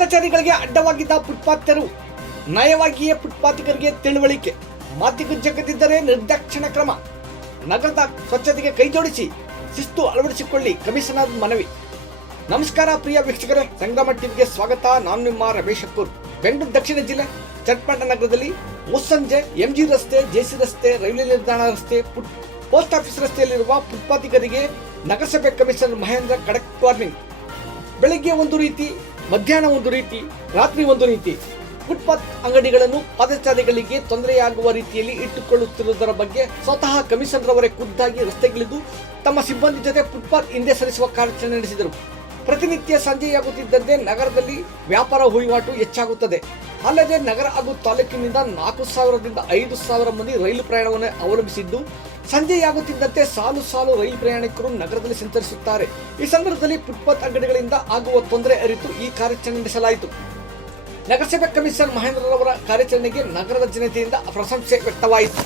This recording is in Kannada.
ಪಾದಚಾರಿಗಳಿಗೆ ಅಡ್ಡವಾಗಿದ್ದ ಫುಟ್ಪಾತ್ ತೆರವು, ನಯವಾಗಿಯೇ ಫುಟ್ಪಾತಿಗರಿಗೆ ತಿಳುವಳಿಕೆ, ಮಾತಿಗೆ ಜಗದಿದ್ದರೆ ನಿರ್ದಾಕ್ಷಿಣ್ಯ ಕ್ರಮ. ನಗರದ ಸ್ವಚ್ಛತೆಗೆ ಕೈಜೋಡಿಸಿ ಶಿಸ್ತು ಅಳವಡಿಸಿಕೊಳ್ಳಿ ಕಮಿಷನರ್ ಮನವಿ. ನಮಸ್ಕಾರ ಪ್ರಿಯ ವೀಕ್ಷಕರೇ, ಸಂಗ್ರಾಮ ಟಿವಿಗೆ ಸ್ವಾಗತ. ನಾನು ನಿಮ್ಮ ರಮೇಶ್ ಅಕ್ಕೂರ್. ಬೆಂಗಳೂರು ದಕ್ಷಿಣ ಜಿಲ್ಲೆ ಚಟ್ಪಟ ನಗರದಲ್ಲಿ ಮುಸ್ಸಂಜೆ ಎಂಜಿ ರಸ್ತೆ, ಜೆಸಿ ರಸ್ತೆ, ರೈಲ್ವೆ ನಿಲ್ದಾಣ ರಸ್ತೆ, ಪೋಸ್ಟ್ ಆಫೀಸ್ ರಸ್ತೆಯಲ್ಲಿರುವ ಫುಟ್ಪಾತಿಗರಿಗೆ ನಗರಸಭೆ ಕಮಿಷನರ್ ಮಹೇಂದ್ರ ಖಡಕ್ ವಾರ್ನಿಂಗ್. ಬೆಳಗ್ಗೆ ಒಂದು ರೀತಿ, ಮಧ್ಯಾಹ್ನ ಒಂದು ರೀತಿ, ರಾತ್ರಿ ಒಂದು ರೀತಿ ಫುಟ್ಪಾತ್ ಅಂಗಡಿಗಳನ್ನು ಪಾದಚಾರಿಗಳಿಗೆ ತೊಂದರೆಯಾಗುವ ರೀತಿಯಲ್ಲಿ ಇಟ್ಟುಕೊಳ್ಳುತ್ತಿರುವುದರ ಬಗ್ಗೆ ಸ್ವತಃ ಕಮಿಷನರ್ ಅವರೇ ಖುದ್ದಾಗಿ ರಸ್ತೆಗಿಳಿದು ತಮ್ಮ ಸಿಬ್ಬಂದಿ ಜೊತೆ ಫುಟ್ಪಾತ್ ಹಿಂದೆ ಸರಿಸುವ ಕಾರ್ಯಾಚರಣೆ ನಡೆಸಿದರು. ಪ್ರತಿನಿತ್ಯ ಸಂಜೆಯಾಗುತ್ತಿದ್ದಂತೆ ನಗರದಲ್ಲಿ ವ್ಯಾಪಾರ ವಹಿವಾಟು ಹೆಚ್ಚಾಗುತ್ತದೆ. ಅಲ್ಲದೆ ನಗರ ಹಾಗೂ ತಾಲೂಕಿನಿಂದ 4,000ರಿಂದ 5,000 ಮಂದಿ ರೈಲು ಪ್ರಯಾಣವನ್ನು ಅವಲಂಬಿಸಿದ್ದು, ಸಂಜೆಯಾಗುತ್ತಿದ್ದಂತೆ ಸಾಲು ಸಾಲು ರೈಲು ಪ್ರಯಾಣಿಕರು ನಗರದಲ್ಲಿ ಸಂಚರಿಸುತ್ತಾರೆ. ಈ ಸಂದರ್ಭದಲ್ಲಿ ಫುಟ್ಪಾತ್ ಅಂಗಡಿಗಳಿಂದ ಆಗುವ ತೊಂದರೆ ಅರಿತು ಈ ಕಾರ್ಯಾಚರಣೆ ನಡೆಸಲಾಯಿತು. ನಗರಸಭೆ ಕಮಿಷನರ್ ಮಹೇಂದ್ರರವರ ಕಾರ್ಯಾಚರಣೆಗೆ ನಗರದ ಜನತೆಯಿಂದ ಪ್ರಶಂಸೆ ವ್ಯಕ್ತವಾಯಿತು.